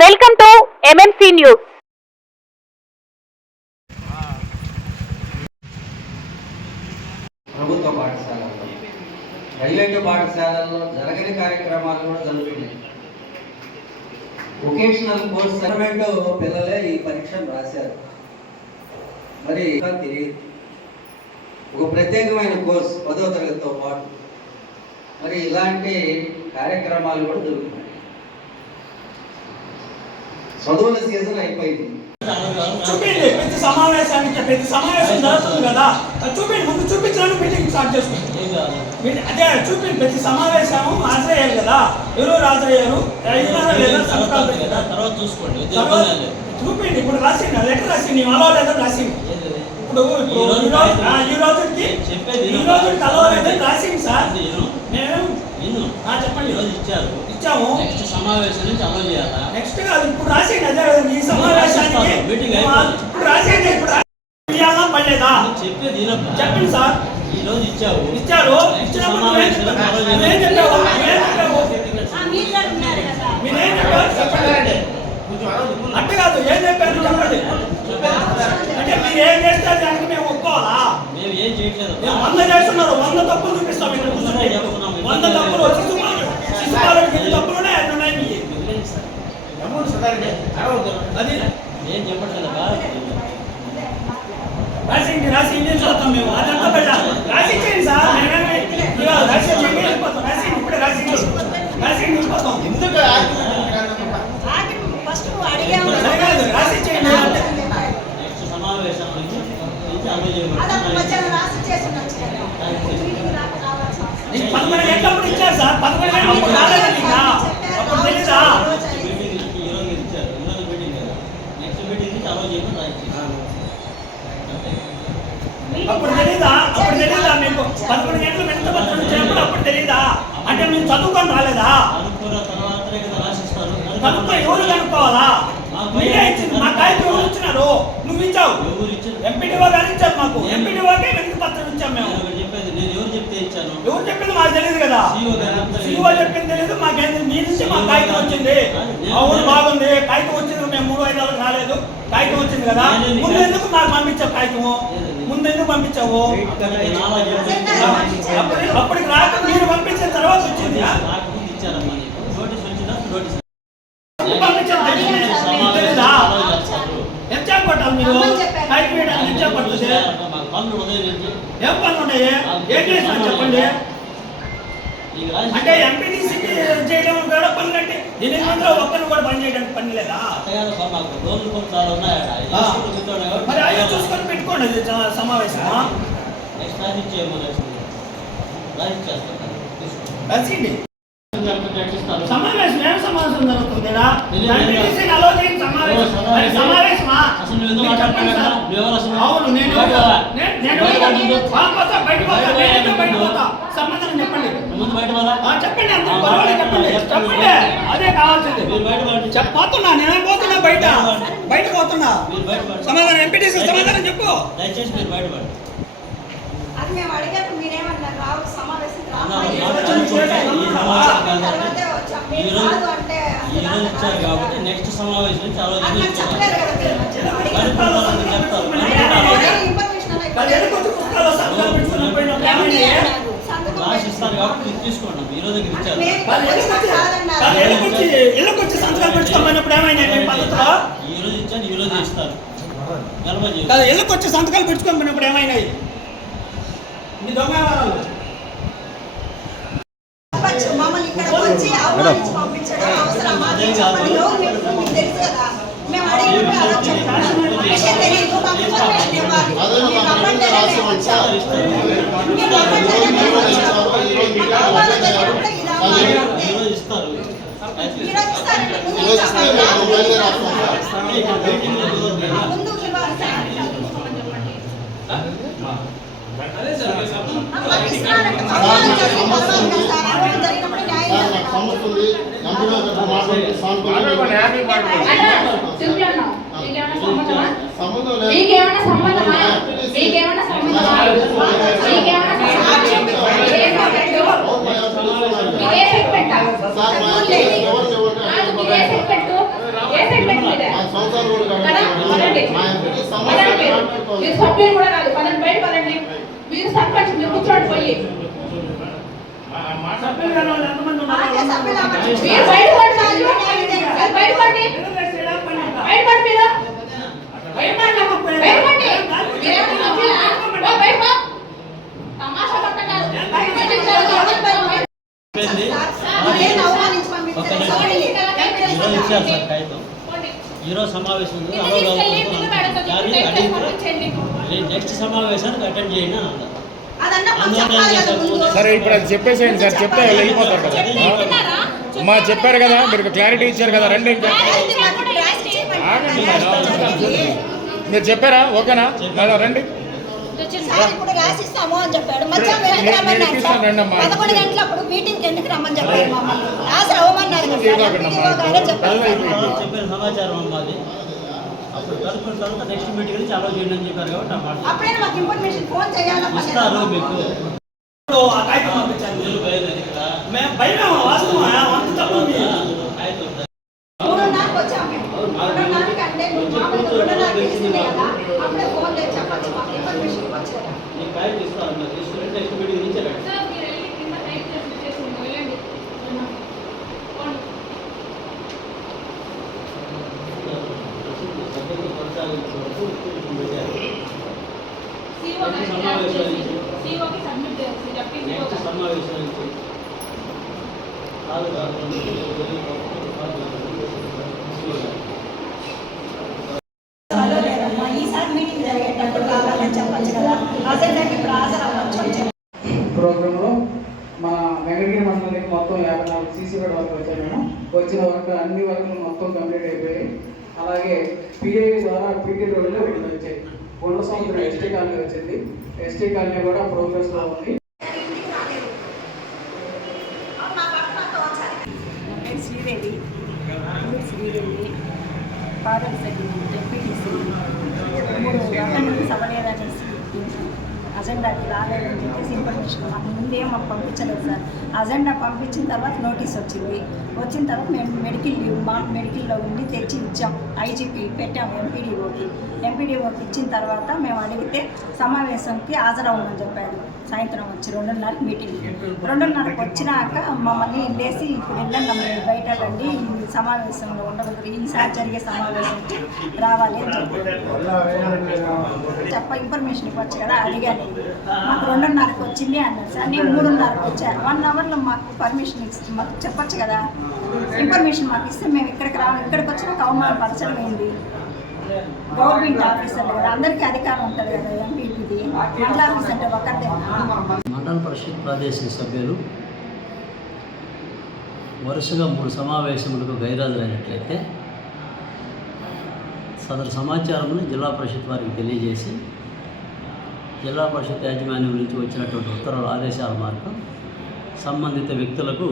Welcome to MMC news. ప్రభుత్వ పాఠశాలల్లో, private పాఠశాలల్లో జరగని కార్యక్రమాలు కూడా జరుగుతున్నాయి. వొకేషనల్ కోర్స్ గవర్నమెంట్ పిల్లలే ఈ పరీక్షను రాశారు. మరి తెలియదు, ఒక ప్రత్యేకమైన కోర్స్ 10వ తరగతితో పాటు మరి ఇలాంటి కార్యక్రమాలు కూడా జరుగుతున్నాయి. చదువుల సీజన్ అయిపోయింది. చూపించండి, ప్రతి సమావేశం జరుగుతుంది కదా, చూపించండి. ముందు చూపించడానికి మీటింగ్ స్టార్ట్ చేసుకుంటాం. అదే చూపించండి, ప్రతి సమావేశం హాజరయ్యారు కదా, ఎవరు హాజరయ్యారు తర్వాత చూసుకోండి. చూపించండి. ఇప్పుడు రాసింది లెటర్ రాసింది, అలా లేదా రాసింది. ఇప్పుడు ఈ రోజుకి కలవలేదని రాసింది సార్. మేము చెప్పండి, ఇచ్చాము. నెక్స్ట్ సమావేశం నుంచి అమలు చేయాలా? నెక్స్ట్ కాదు, ఇప్పుడు రాసేయండి. అదే ఈ సమావేశానికి ఇప్పుడు రాసేయండి. ఇప్పుడు ఇవ్వాలా పడలేదా చెప్పేది చెప్పండి సార్. ఈ రోజు ఇచ్చారు. ఇచ్చినప్పుడు మీరేం చెప్పారు? అంటే కాదు, ఏం చెప్పారు చెప్పండి. అంటే మీరు ఏం చేస్తారు దానికి మేము ఒప్పుకోవాలా? మేము ఏం చేయట్లేదు. 100 చేస్తున్నారు, 100 తప్పులు చూపిస్తాం. 100 తప్పులు శిశుపాలకి ఎన్ని తప్పులు ఉన్నాయి, అన్ని ఉన్నాయి. అది ఏం చెప్పట్లేదు. రాసి ఇండియన్ చదువుతాం మేము. అదంతా పెట్టాలి. రాసి ఇచ్చేయండి సార్. రాసి వెళ్ళిపోతాం. రాసి ఇప్పుడే రాసి వెళ్ళిపోతాం. ఎందుకు రాసి ఇచ్చేయండి. నెక్స్ట్ సమావేశం నుంచి అమలు చేయబడుతుంది. 11 గంటలప్పుడు ఇచ్చారు సార్. 11 గంటలప్పుడు రాలేదండి. ఇంకా అప్పుడు తెలీదా? ఈ రోజు ఇచ్చారు. ఈ రోజు మీటింగ్ కదా, నెక్స్ట్ మీటింగ్ నుంచి అమలు చేయమని రాయించారు. అప్పుడు తెలీదా? మీకు 11 గంటలు వెంటబడి వచ్చినప్పుడు అప్పుడు తెలీదా? అంటే మేము చదువుకొని రాలేదా? అనుకున్న తర్వాతనే కదా రాసిస్తారు. కనుక్కో, ఎవరు కనుక్కోవాలా? మీరే ఇచ్చింది. మా కాగితం ఎవరు ఇచ్చినారు? నువ్వు ఇచ్చావు. ఎవరు ఇచ్చారు? ఎంపీడీఓ గారు ఇచ్చారు. మాకు ఎంపీడీఓకే వెనక పత్రం ఇచ్చాం మేము. చెప్పేది నేను ఎవరు చెప్తే ఇచ్చాను? ఎవరు చెప్పింది మాకు తెలియదు కదా. సీఓ చెప్పింది తెలియదు. మాకేంది మీ నుంచి మా కాగితం వచ్చింది. అవును, బాగుంది. కాగితం వచ్చింది. మేము 3-5 నెలలకు రాలేదు. కాగితం వచ్చింది కదా. ముందు ఎందుకు మాకు పంపించావు కాగితము? ముందు ఎందుకు పంపించావు? అప్పటికి రాక మీరు పంపించిన తర్వాత వచ్చింది. తెలీదా? ఎంత కొట్టాలి మీరు? కాగితం వేయడానికి ఎంత పడుతుంది? ఏం పనులు ఉన్నాయి? ఏం చేసినా చెప్పండి. అంటే ఎంపీటీసీకి చేయడం కూడా పనులు అంటే 8 మందిలో ఒక్కరిని కూడా పని చేయడానికి పని లేదా? మరి అయ్యో చూసుకొని పెట్టుకోండి. అది సమావేశం రాసిండి. సమావేశం ఏం సమావేశం జరుగుతుంది? సమావేశమా? అవును, నేను బయట పోతా. సమాధానం చెప్పండి. చెప్పండి, అంత పర్వాలేదు. చెప్పండి. అదే కావాల్సింది. పోతున్నా, నేనేం పోతున్నా, బయట పోతున్నా. సమాధానం ఎంపీటీసీ సమాధానం చెప్పు. దయచేసి మీరు బయటపడి అది మేము అడిగారు. మీరేమన్నారు? రావు సమావేశం ఇచ్చారు కాబట్టి నెక్స్ట్ సమావేశం నుంచి రాసిస్తారు కాబట్టి తీసుకోండి. ఈ రోజు ఇచ్చారు. ఇళ్ళకొచ్చి సంతకాలు పెట్టుకోమన్నప్పుడు ఏమైనా పద్ధతిలో ఈ రోజు ఇచ్చారు, ఈ రోజు ఇస్తారు. ఇళ్ళకొచ్చి సంతకాలు పెట్టుకోమన్నప్పుడు ఏమైనాయి? మీ దొంగ మమ్మల్ని ఇక్కడ వచ్చి ఆహ్వానించి పంపించడం అవసరమా? తెలుసు కదా, మేము అడిగినప్పుడు అలా చెప్తున్నాం. విషయం తెలియదు, మాకు ఇన్ఫర్మేషన్ ఇవ్వాలి. సభ్యులు కాని వాళ్ళు ఎంతమంది ఉన్నారు? మాకే సభ్యులు అవ్వచ్చు. మీరు బయటపడి బయటపడి బయటపడి మీరు బయటపడి మీరేమో సభ్యులా? ఓ బయట తమాషా పట్టకారు చెప్పింది. నేను అవమానించి పంపించాను. సారీ. ఈరోజు ఇచ్చారు సార్ కాగితం. ఈరోజు సమావేశం ఉంది, అలో కానీ అడిగితే నెక్స్ట్ సమావేశానికి అటెండ్ చేయండి అని అన్నారు. అదన్నా మాకు చెప్పాలి కదా ముందు. సరే ఇప్పుడు అది చెప్పేసేయండి సార్, చెప్తే వాళ్ళు వెళ్ళిపోతారు కదా. మా చెప్పారు కదా, మీరు క్లారిటీ ఇచ్చారు కదా, రండి ఇంకా. ఆగండి మేడం. మీరు చెప్పారా? ఓకేనా మేడం, రండి. సార్ ఇప్పుడు రాసిస్తాము అని చెప్పాడు. మధ్యాహ్నం ఎందుకు రమ్మన్నారు సార్? 11 గంటలప్పుడు మీటింగ్కి ఎందుకు రమ్మని చెప్పారు మమ్మల్ని? రాసి అవ్వమన్నారు కదా సార్. ఎంపీడీఓ గారే చెప్పారు. చెప్పిన సమాచారం అమ్మాది. అప్పుడు కలుపుకున్న తర్వాత నెక్స్ట్ మీటింగ్ నుంచి అలో చేయండి అని చెప్పారు కాబట్టి ఆ మాట అప్పుడైనా మాకు ఇన్ఫర్మేషన్ ఫోన్ చేయాలా? ఇస్తారు మీకు. ఆ కాగితం పంపించాను. వీళ్ళు బయలుదేరి ఇక్కడ మేము భయమేమో వాస్తవం అంత తప్పు ఉంది. కాగితం ఉంది. 3:30కి వచ్చాము మేము. 3:30కి అంటే మామూలుగా 3:30కి ఇస్తుంది కదా, అప్పుడే ఫోన్ చేసి చెప్పచ్చు మాకు ఇన్ఫర్మేషన్ ఇవ్వచ్చు కదా. ఈ కాగితం ఇస్తారు మీరు తీసుకుని నెక్స్ట్ మీటింగ్ నుంచి రండి. సబ్జెక్టు కొనసాగించే వరకు మీటింగ్ పెట్టారు. నెక్స్ట్ సమావేశం నుంచి అలో లేదమ్మా, ఈసారి మీటింగ్ జరిగేటప్పుడు కావాలని చెప్పచ్చు కదా. అజెండాకి ఇప్పుడు హాజరు అవ్వచ్చు అని చెప్పి. ప్రోగ్రాంలో మన వెంకటగిరి మండలానికి మొత్తం 54 సీసీ రోడ్ వర్క్ వచ్చాయి మేడం. వచ్చిన వర్క్ అన్ని వర్క్లు మొత్తం కంప్లీట్ అయిపోయాయి. అలాగే పిఐ ద్వారా పీటీ రోడ్లో ఒకటి వచ్చాయి. కొండ సముద్రం ఎస్టీ కాలనీ వచ్చింది. ఎస్టీ కాలనీ కూడా ప్రోగ్రెస్లో ఉంది. శ్రీదేవి ఫాదర్ సెగ్మెంట్ ఎంపీటీసీ 3 గంటల నుండి సభ లేదనేసి అజెండాకి రాలేదని చెప్పేసి ఇన్ఫర్మేషన్ మాకు ముందేం మాకు పంపించలేదు సార్. అజెండా పంపించిన తర్వాత నోటీస్ వచ్చింది. వచ్చిన తర్వాత మేము మెడికల్లో ఉండి తెచ్చి ఇచ్చాం. ఐజీపీ పెట్టాము ఎంపీడీఓకి ఇచ్చిన తర్వాత మేము అడిగితే సమావేశంకి హాజరవ్వమని చెప్పారు. సాయంత్రం వచ్చి 2:30 మీటింగ్. 2:30కి వచ్చినాక మమ్మల్ని లేసి ఇప్పుడు వెళ్ళండి మీరు బయట రండి, ఈ సమావేశంలో ఉండవద్దు, ఈసారి జరిగే సమావేశంకి రావాలి అని చెప్పి ఇన్ఫర్మేషన్ ఇవ్వచ్చు కదా అడిగాను. మాకు 2:30కి వచ్చింది అన్నారు సార్. నేను 3:30కి వచ్చాను. 1 అవర్లో మాకు పర్మిషన్ ఇస్తే మాకు చెప్పచ్చు కదా. ఇన్ఫర్మేషన్ మాకు ఇస్తే మేము ఇక్కడికి వచ్చినా అవమానపరచడం ఏంది? గవర్నమెంట్ ఆఫీసర్ కదా, అందరికీ అధికారం ఉంటుంది కదా. ఎంపీపీది మండల ఆఫీస్ అంటే ఒకరిదేనా? మండల పరిషత్ ప్రాదేశిక సభ్యులు వరుసగా 3 సమావేశములకు గైరాజులైనట్లయితే సదరు సమాచారంను జిల్లా పరిషత్ వారికి తెలియజేసి జిల్లా పరిషత్ యాజమాన్యం నుంచి వచ్చినటువంటి ఉత్తర్వుల ఆదేశాల మేరకు సంబంధిత వ్యక్తులకు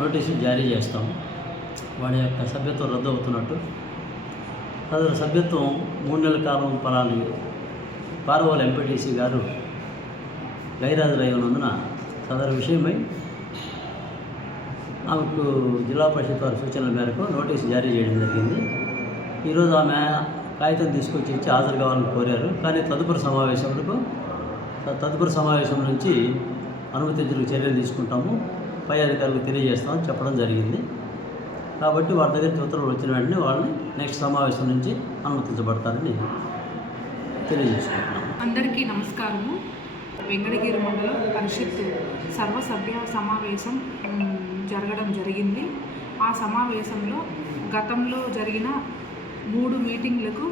నోటీసులు జారీ చేస్తాము. వాడి యొక్క సభ్యత్వం రద్దు అవుతున్నట్టు, సదరు సభ్యత్వం 3 నెలల కాలం ఫలాన్ని పార్వోలు ఎంపీటీసీ గారు గైరాజులై ఉన్నందున సదరు విషయమై ఆమెకు జిల్లా పరిషత్ వారి సూచనల మేరకు నోటీసు జారీ చేయడం జరిగింది. ఈరోజు ఆమె కాగితం తీసుకొచ్చి ఇచ్చి హాజరు కావాలని కోరారు. కానీ తదుపరి సమావేశం నుంచి అనుమతించడానికి చర్యలు తీసుకుంటాము, పై అధికారులకు తెలియజేస్తామని చెప్పడం జరిగింది. కాబట్టి వారి దగ్గరికి ఉత్తర్వులు వచ్చిన వెంటనే వాళ్ళని నెక్స్ట్ సమావేశం నుంచి అనుమతించబడతారని తెలియజేసుకుంటున్నాము. అందరికీ నమస్కారము. వెంకటగిరి మండలం పరిషత్ సర్వసభ్య సమావేశం జరగడం జరిగింది. ఆ సమావేశంలో గతంలో జరిగిన 3 మీటింగ్లకు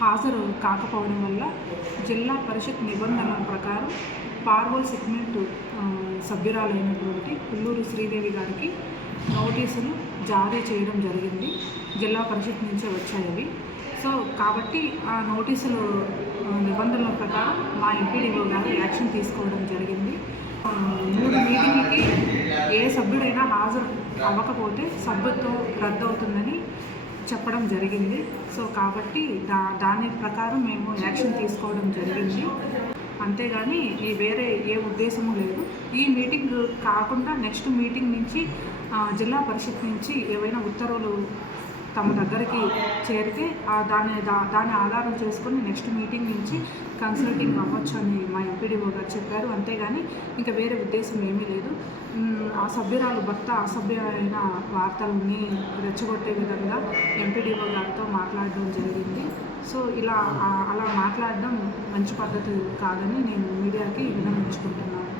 హాజరు కాకపోవడం వల్ల జిల్లా పరిషత్ నిబంధనల ప్రకారం పార్వోల్ సెగ్మెంట్ సభ్యురాలైనటువంటి పుల్లూరు శ్రీదేవి గారికి నోటీసులు జారీ చేయడం జరిగింది. జిల్లా పరిషత్ నుంచే వచ్చాయి అవి. సో కాబట్టి ఆ నోటీసులు నిబంధనల ప్రకారం మా ఎంపీడీఓ గారు యాక్షన్ తీసుకోవడం జరిగింది. 3 మీటింగ్లకి ఏ సభ్యుడైనా హాజరు అవ్వకపోతే సభ్యత్వం రద్దవుతుందని చెప్పడం జరిగింది. సో కాబట్టి దాని ప్రకారం మేము యాక్షన్ తీసుకోవడం జరిగింది. అంతేగాని వేరే ఏ ఉద్దేశము లేదు. ఈ మీటింగ్ కాకుండా నెక్స్ట్ మీటింగ్ నుంచి జిల్లా పరిషత్ నుంచి ఏవైనా ఉత్తర్వులు తమ దగ్గరికి చేరితే దాన్ని ఆధారం చేసుకొని నెక్స్ట్ మీటింగ్ నుంచి కన్సల్టింగ్ అవ్వచ్చు అని మా ఎంపీడీ ఎంపీడీఓ గారు చెప్పారు, అంతేగాని ఇంకా వేరే ఉద్దేశం ఏమీ లేదు. ఆ సభ్యురాలు భర్త అసభ్యమైన వార్తల్ని రెచ్చగొట్టే విధంగా ఎంపీడీఓ గారితో మాట్లాడడం జరిగింది. సో అలా మాట్లాడడం మంచి పద్ధతి కాదని నేను మీడియాకి విన్నవించుకుంటున్నాను.